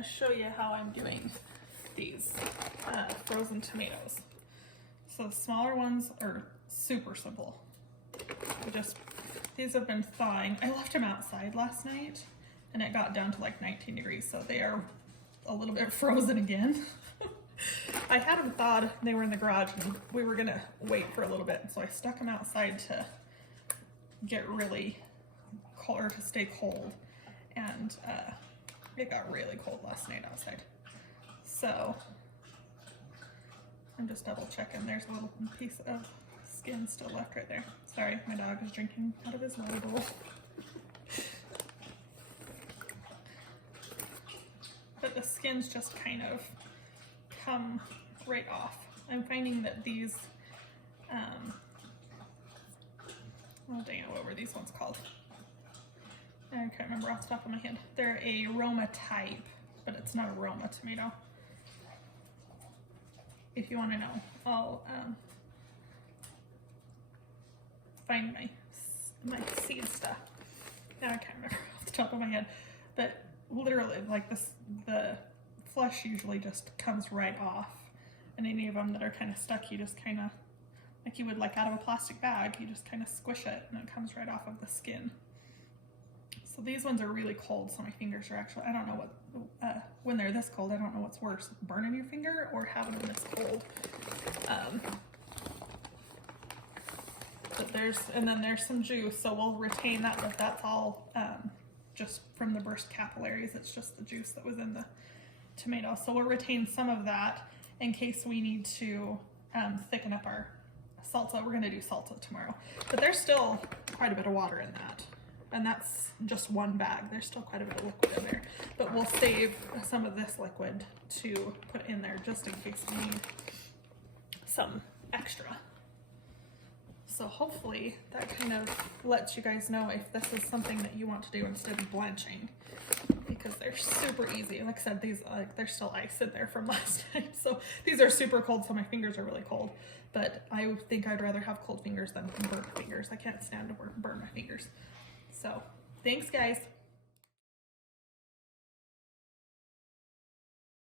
gonna show you how I'm doing these frozen tomatoes. So the smaller ones are super simple. These have been thawing. I left them outside last night and it got down to like 19 degrees, so they are a little bit frozen again. I had them thawed, they were in the garage and we were gonna wait for a little bit, so I stuck them outside to get really cold, or to stay cold, and it got really cold last night outside. So I'm just double checking. There's a little piece of skin still left right there. Sorry, my dog is drinking out of his water bowl. But the skins just kind of come right off. I'm finding that these, oh dang it, what were these ones called? I can't remember off the top of my head. They're a Roma type, but it's not a Roma tomato. If you want to know, I'll find my seed stuff. Now I can't remember off the top of my head, but literally, like this, the flesh usually just comes right off, and any of them that are kind of stuck, you just kind of, like you would like out of a plastic bag, you just kind of squish it and it comes right off of the skin. So these ones are really cold, so my fingers are actually, I don't know what, when they're this cold, I don't know what's worse, burning your finger or having them this cold. But and then there's some juice, so we'll retain that, but that's all just from the burst capillaries. It's just the juice that was in the tomato. So we'll retain some of that in case we need to thicken up our salsa. We're gonna do salsa tomorrow, but there's still quite a bit of water in that. And that's just one bag. There's still quite a bit of liquid in there, but we'll save some of this liquid to put in there just in case we need some extra. So hopefully that kind of lets you guys know if this is something that you want to do instead of blanching, because they're super easy. Like I said, these there's still ice in there from last night, so these are super cold, so my fingers are really cold, but I think I'd rather have cold fingers than burnt fingers. I can't stand to burn my fingers. So thanks guys.